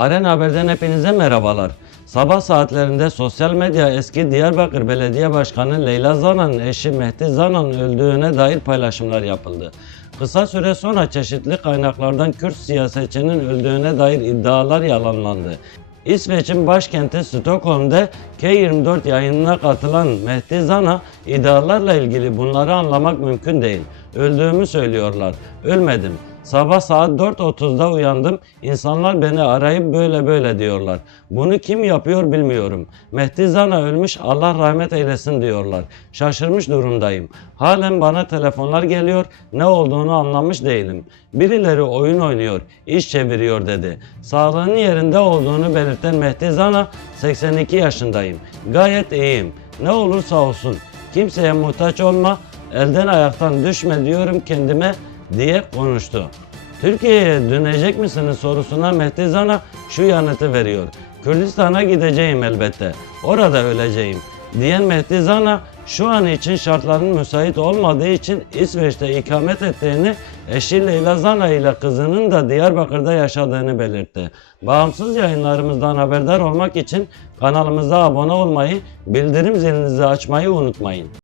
Aren Haber'den hepinize merhabalar. Sabah saatlerinde sosyal medya eski Diyarbakır Belediye Başkanı Leyla Zana'nın eşi Mehdi Zana'nın öldüğüne dair paylaşımlar yapıldı. Kısa süre sonra çeşitli kaynaklardan Kürt siyasetçinin öldüğüne dair iddialar yalanlandı. İsveç'in başkenti Stockholm'de K24 yayınına katılan Mehdi Zana iddialarla ilgili bunları anlamak mümkün değil. Öldüğümü söylüyorlar. Ölmedim. Sabah saat 4.30'da uyandım. İnsanlar beni arayıp böyle böyle diyorlar. Bunu kim yapıyor bilmiyorum. Mehdi Zana ölmüş Allah rahmet eylesin diyorlar. Şaşırmış durumdayım. Halen bana telefonlar geliyor. Ne olduğunu anlamış değilim. Birileri oyun oynuyor, iş çeviriyor dedi. Sağlığının yerinde olduğunu belirten Mehdi Zana 82 yaşındayım. Gayet iyiyim. Ne olursa olsun. Kimseye muhtaç olma, elden ayaktan düşme diyorum kendime diye konuştu. Türkiye'ye dönecek misiniz sorusuna Mehdi Zana şu yanıtı veriyor. Kürdistan'a gideceğim elbette. Orada öleceğim. Diyen Mehdi Zana şu an için şartların müsait olmadığı için İsveç'te ikamet ettiğini, eşi Leyla Zana ile kızının da Diyarbakır'da yaşadığını belirtti. Bağımsız yayınlarımızdan haberdar olmak için kanalımıza abone olmayı, bildirim zilinizi açmayı unutmayın.